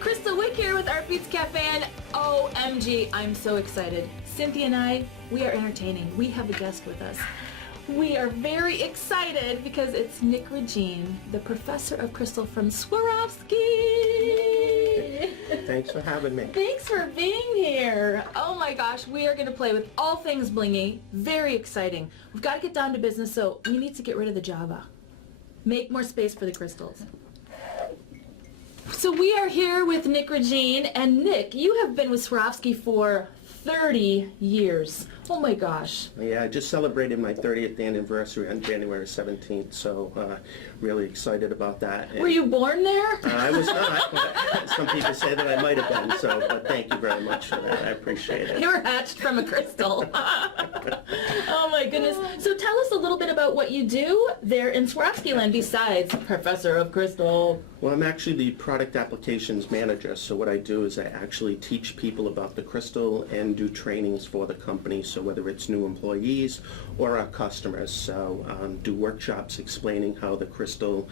Kristal Wick here with Artbeads Cafe, and OMG, I'm so excited. Cynthia and I, we are entertaining. We have a guest with us. We are very excited because it's Nick Regine, the professor of crystal from Swarovski. Thanks for having me. Thanks for being here. Oh my gosh, we are going to play with all things blingy. Very exciting. We've got to get down to business, so we need to get rid of the Java. Make more space for the crystals. So we are here with Nick Regine, and Nick, you have been with Swarovski for 30 years. Oh my gosh. Yeah, I just celebrated my 30th anniversary on January 17th, so really excited about that. And were you born there? I was not, but some people say that I might have been, so but thank you very much for that. I appreciate it. You were hatched from a crystal. Oh my goodness. So tell us a little bit about what you do there in Swarovski land besides Professor of Crystal. Well, I'm actually the product applications manager, so what I do is I actually teach people about the crystal and do trainings for the company, so whether it's new employees or our customers. So do workshops explaining how the crystal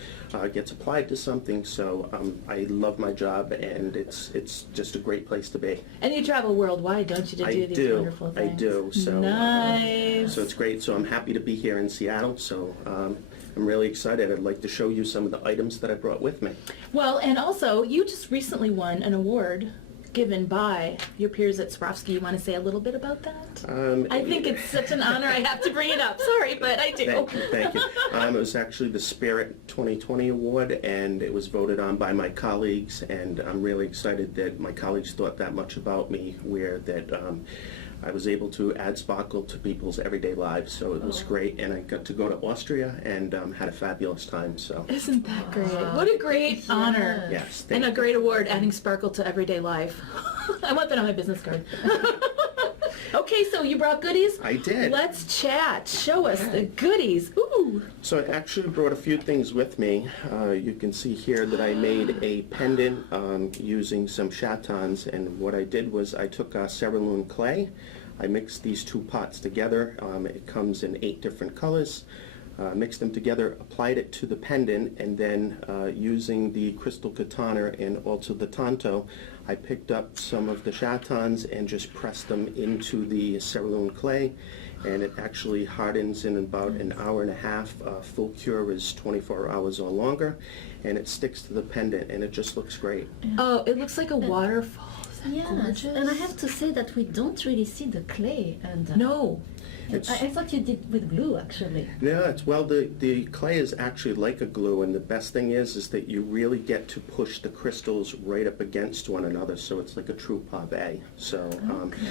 gets applied to something. So I love my job, and it's just a great place to be. And you travel worldwide, don't you, to do these wonderful things? I do. So, nice. So it's great. So I'm happy to be here in Seattle. So I'm really excited. I'd like to show you some of the items that I brought with me. Well, and also, you just recently won an award given by your peers at Swarovski. You want to say a little bit about that? I think it's such an honor I have to bring it up. Sorry, but I do. Thank you. Thank you. It was actually the Spirit 2020 Award, and it was voted on by my colleagues, and I'm really excited that my colleagues thought that much about me, where that I was able to add sparkle to people's everyday lives, so it was great, and I got to go to Austria and had a fabulous time. So isn't that great? What a great honor. Yes, and a great award, adding sparkle to everyday life. I want that on my business card. Okay, so you brought goodies? I did. Let's chat. Show us the goodies. Ooh. So I actually brought a few things with me. You can see here that I made a pendant using some chatons, and what I did was I took cerulean clay. I mixed these two pots together. It comes in 8 different colors. Mixed them together, applied it to the pendant, and then using the crystal katana and also the tanto, I picked up some of the chatons and just pressed them into the cerulean clay, and it actually hardens in about an hour and a half. Full cure is 24 hours or longer, and it sticks to the pendant, and it just looks great. Oh, it looks like a waterfall. Yes, gorgeous? And I have to say that we don't really see the clay. And No. I thought you did with glue, actually. Yeah, well, the clay is actually like a glue, and the best thing is that you really get to push the crystals right up against one another, so it's like a true pave. So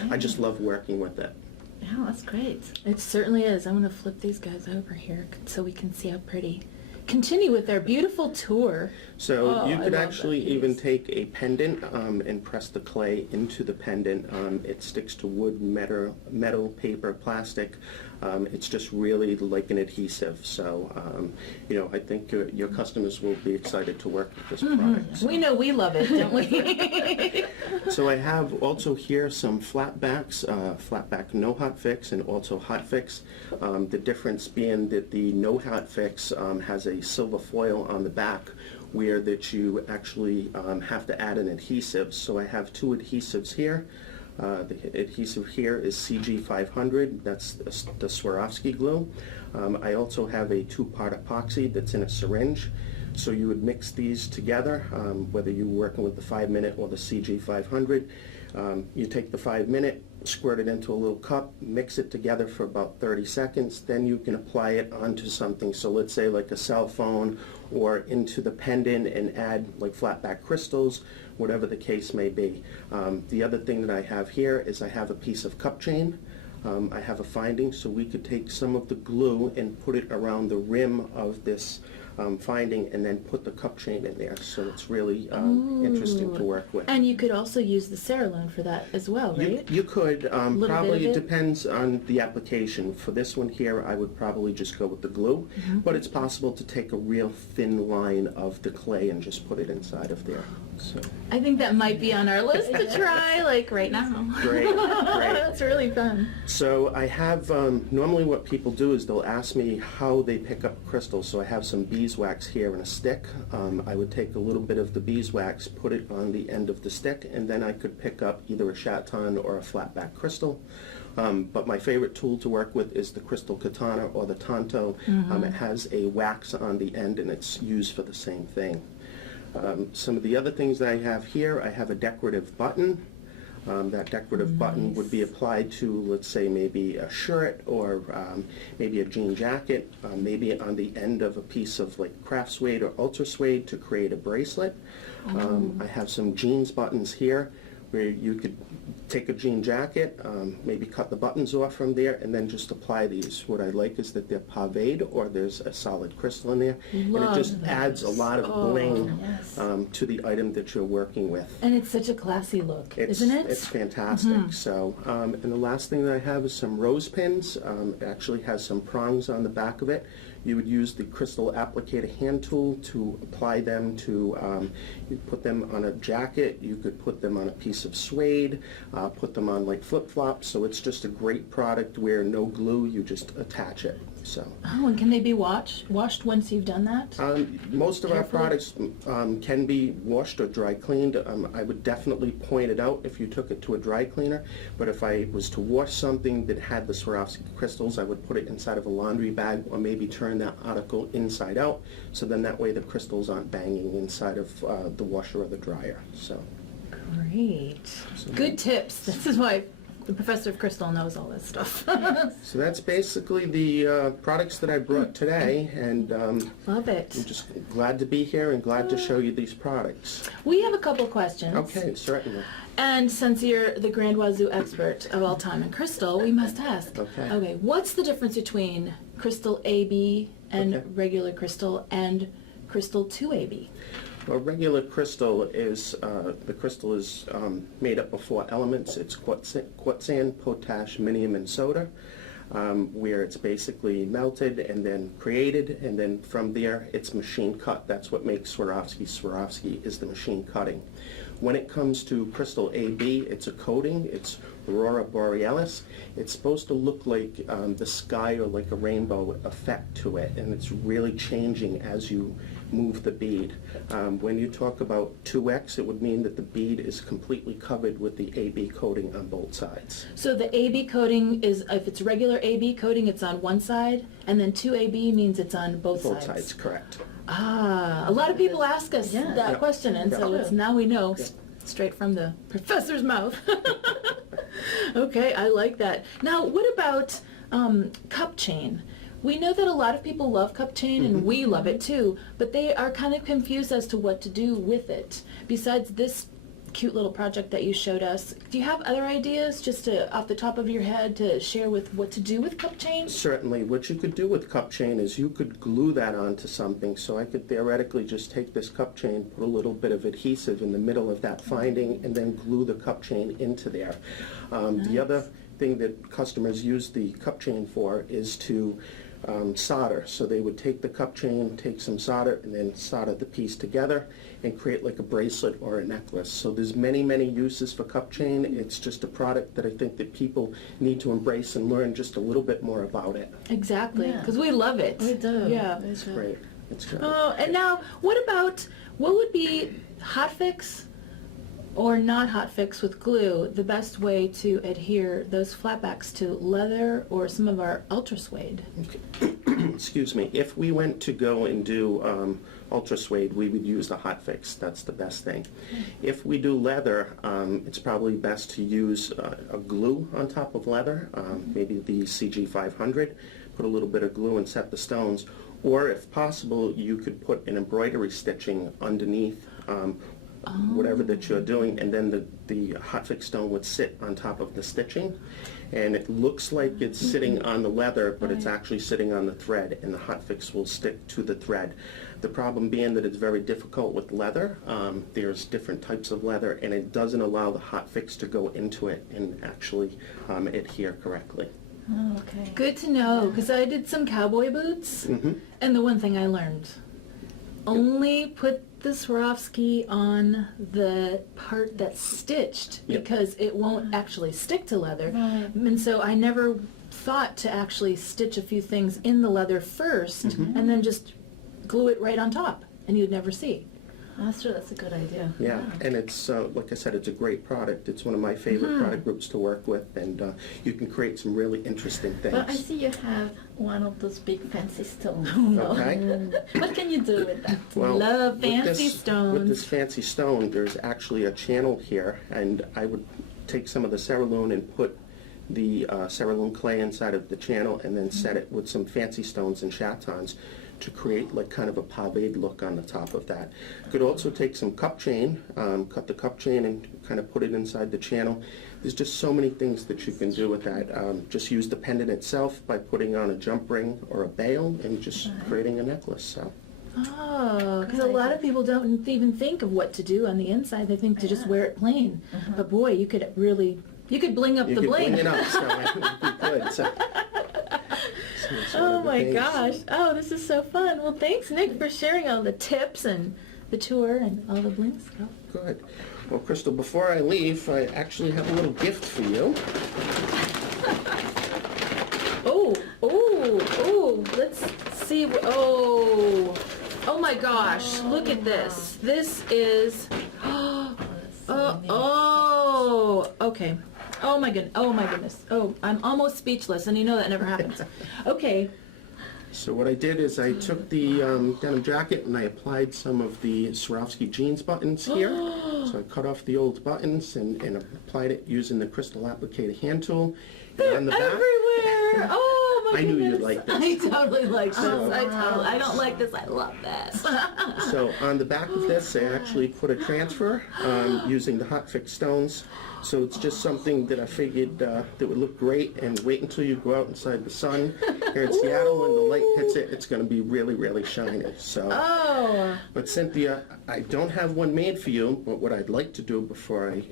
I just love working with it. Yeah, that's great. It certainly is. I'm going to flip these guys over here so we can see how pretty. Continue with their beautiful tour. So you could actually even take a pendant and press the clay into the pendant. It sticks to wood, metal, paper, plastic. It's just really like an adhesive. So, I think your customers will be excited to work with this product. So. We know we love it, don't we? So I have also here some flatbacks, flatback no hot fix and also hot fix. The difference being that the no hot fix has a silver foil on the back, where that you actually have to add an adhesive. So I have 2 adhesives here. The adhesive here is CG500, that's the Swarovski glue. I also have a 2-part epoxy that's in a syringe. So you would mix these together, whether you're working with the 5-minute or the CG500. You take the 5-minute, squirt it into a little cup, mix it together for about 30 seconds, then you can apply it onto something. So let's say like a cell phone or into the pendant and add like flatback crystals, whatever the case may be. The other thing that I have here is I have a piece of cup chain. I have a finding, so we could take some of the glue and put it around the rim of this finding, and then put the cup chain in there. So it's really interesting to work with. And you could also use the cerulean for that as well, right? You could. Probably it it depends on the application. For this one here, I would probably just go with the glue, but it's possible to take a real thin line of the clay and just put it inside of there. So. I think that might be on our list to try, like right now. Great, great. That's really fun. So I have, normally what people do is they'll ask me how they pick up crystals. So I have some beeswax here in a stick. I would take a little bit of the beeswax, put it on the end of the stick, and then I could pick up either a chaton or a flatback crystal. But my favorite tool to work with is the crystal katana or the tanto. It has a wax on the end and it's used for the same thing. Some of the other things that I have here, I have a decorative button. That decorative button would be applied to, let's say, maybe a shirt or maybe a jean jacket, maybe on the end of a piece of like craft suede or ultra suede to create a bracelet. I have some jeans buttons here where you could take a jean jacket, maybe cut the buttons off from there, and then just apply these. What I like is that they're paved or there's a solid crystal in there, and it just adds a lot of bling to the item that you're working with. And it's such a classy look, isn't it? It's fantastic. So, and the last thing that I have is some rose pins. It actually has some prongs on the back of it. You would use the crystal applicator hand tool to apply them to, you put them on a jacket, you could put them on a piece of suede, put them on like flip-flops, so it's just a great product where no glue, you just attach it. So. Oh, and can they be washed once you've done that? Most of our products can be washed or dry cleaned. I would definitely point it out if you took it to a dry cleaner, but if I was to wash something that had the Swarovski crystals, I would put it inside of a laundry bag or maybe turn that article inside out, so then that way the crystals aren't banging inside of the washer or the dryer. So. Great. Good tips. This is why the professor of crystal knows all this stuff. So that's basically the products that I brought today, and Love it. I'm just glad to be here and glad to show you these products. We have a couple questions. Okay, certainly. And since you're the Grand Wazoo expert of all time in crystal, we must ask. Okay. What's the difference between crystal AB and regular crystal and crystal 2AB? Well, regular crystal is, the crystal is made up of 4 elements. It's quartzite, potash, minium, and soda, where it's basically melted and then created, and then from there it's machine cut. That's what makes Swarovski Swarovski, is the machine cutting. When it comes to crystal AB, it's a coating. It's Aurora Borealis. It's supposed to look like the sky or like a rainbow effect to it, and it's really changing as you move the bead. When you talk about 2X, it would mean that the bead is completely covered with the AB coating on both sides. So the AB coating is, if it's regular AB coating, it's on one side, and then 2AB means it's on both sides. Both sides, correct. Ah, a lot of people ask us that question, and so it's, now we know straight from the professor's mouth. Okay, I like that. Now, what about cup chain? We know that a lot of people love cup chain, and we love it too, but they are kind of confused as to what to do with it. Besides this cute little project that you showed us, do you have other ideas just off the top of your head to share with what to do with cup chain? Certainly. What you could do with cup chain is you could glue that onto something. So I could theoretically just take this cup chain, put a little bit of adhesive in the middle of that finding, and then glue the cup chain into there. The other thing that customers use the cup chain for is to solder. So they would take the cup chain, take some solder, and then solder the piece together and create like a bracelet or a necklace. So there's many, many uses for cup chain. It's just a product that I think that people need to embrace and learn just a little bit more about it. Exactly, because we love it. We do. Yeah. It's great. It's great. Oh, and now, what would be hot fix or not hot fix with glue the best way to adhere those flatbacks to leather or some of our ultra suede? Excuse me. If we went to go and do ultra suede, we would use the hot fix. That's the best thing. If we do leather, it's probably best to use a glue on top of leather, maybe the CG 500, put a little bit of glue and set the stones, or if possible you could put an embroidery stitching underneath whatever that you're doing, and then the hot fix stone would sit on top of the stitching, and it looks like it's sitting on the leather, but it's actually sitting on the thread, and the hot fix will stick to the thread. The problem being that it's very difficult with leather. There's different types of leather, and it doesn't allow the hot fix to go into it and actually adhere correctly. Oh, okay. Good to know, because I did some cowboy boots, and the one thing I learned, only put the Swarovski on the part that's stitched Yep. because it won't actually stick to leather. Right. And so I never thought to actually stitch a few things in the leather first and then just glue it right on top, and you'd never see. That's true. That's a good idea. Yeah, and it's, like I said, it's a great product. It's one of my favorite product groups to work with, and you can create some really interesting things. But I see you have one of those big fancy stones. Okay. What can you do with that? Well, Love with fancy this- stones. With this fancy stone, there's actually a channel here, and I would take some of the cerulean and put the cerulean clay inside of the channel and then set it with some fancy stones and chatons to create like kind of a paved look on the top of that. You could also take some cup chain, cut the cup chain and kind of put it inside the channel. There's just so many things that you can do with that. Just use the pendant itself by putting on a jump ring or a bail and just creating a necklace. So. Oh, because a lot of people don't even think of what to do on the inside. They think to just wear it plain. But boy, you could really, you could bling up You the could bling. bling it up, so it would be good. So it's one Oh of the my things. gosh. Oh, this is so fun. Well, thanks, Nick, for sharing all the tips and the tour and all the bling stuff. Good. Well, Crystal, before I leave, I actually have a little gift for you. Oh, let's see. Oh my gosh, look at this. This is, okay. Oh my goodness. Oh, I'm almost speechless, and you know that never happens. Okay. So what I did is I took the denim jacket and I applied some of the Swarovski jeans buttons here. So I cut off the old buttons and applied it using the Kristal applicator hand tool. And on the back, Everywhere. Oh my I knew goodness. you'd like this. I totally like this. So- I don't like this. I love this. So on the back of this, I actually put a transfer using the hot fix stones. So it's just something that I figured that would look great, and wait until you go out inside the sun here in Seattle. When the light hits it, it's going to be really, really shiny. So, Oh. but Cynthia, I don't have one made for you, but what I'd like to do before I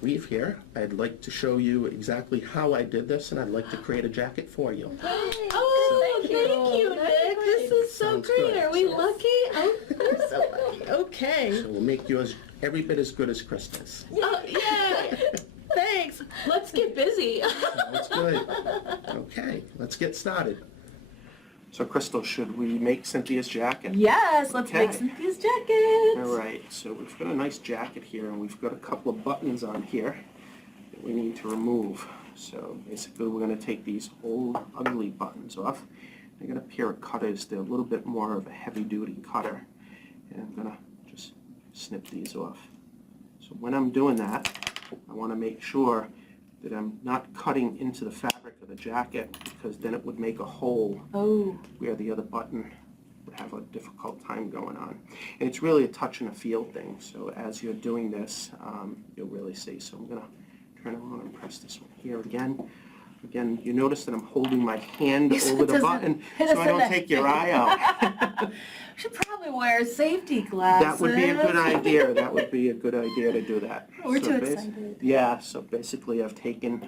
leave here, I'd like to show you exactly how I did this, and I'd like to create a jacket for you. Oh, thank you, Nick. This is so Sounds great. good. Are we lucky? Oh, we're so lucky. Okay. So we'll make yours every bit as good as Crystal's. Oh, yeah. Thanks. Let's get busy. That's good. Okay, let's get started. So Crystal, should we make Cynthia's jacket? Yes, let's Okay. make Cynthia's jacket. All right, so we've got a nice jacket here, and we've got a couple of buttons on here that we need to remove. So basically we're going to take these old ugly buttons off. I got a pair of cutters. They're a little bit more of a heavy-duty cutter, and I'm going to just snip these off. So when I'm doing that, I want to make sure that I'm not cutting into the fabric of the jacket, because then it would make a hole Oh. where the other button would have a difficult time going on. And it's really a touch and a feel thing, so as you're doing this, you'll really see. So I'm going to turn around and press this one here again. Again, you notice that I'm holding my hand over the button so I don't take your eye out. Should probably wear safety glasses. That would be a good idea. That would be a good idea to do that. We're So too excited. Yeah, so basically I've taken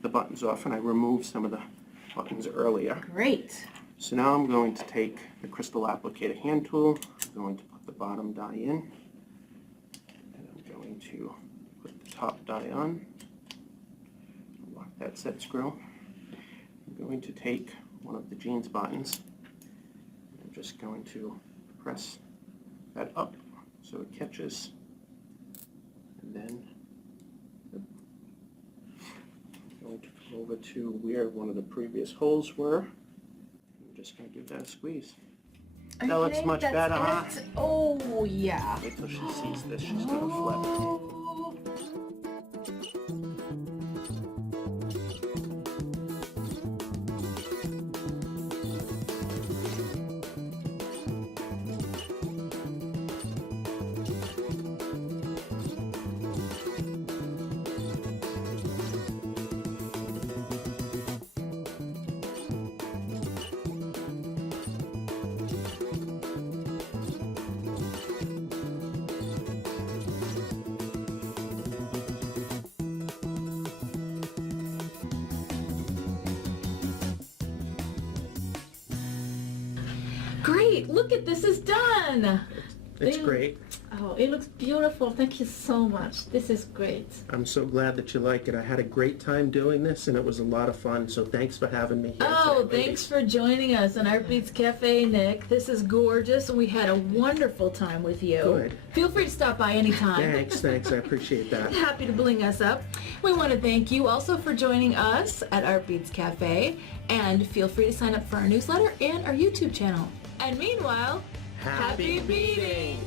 the buttons off, and I removed some of the buttons earlier. Great. So now I'm going to take the Kristal applicator hand tool. I'm going to put the bottom die in, and I'm going to put the top die on. Lock that set screw. I'm going to take one of the jeans buttons. I'm just going to press that up so it catches, and then I'm going to come over to where one of the previous holes were. I'm just going to give that a squeeze. That looks much better, huh? Oh, yeah. Wait till she sees this, she's going to flip. Oh. Great, look at this is done. It's great. Oh, it looks beautiful. Thank you so much. This is great. I'm so glad that you like it. I had a great time doing this, and it was a lot of fun, so thanks for having me here Oh, today, thanks ladies. for joining us in Artbeads Cafe, Nick. This is gorgeous, and we had a wonderful time with you. Good. Feel free to stop by anytime. Thanks. I appreciate that. Happy to bling us up. We want to thank you also for joining us at Artbeads Cafe, and feel free to sign up for our newsletter and our YouTube channel. And meanwhile, happy beading!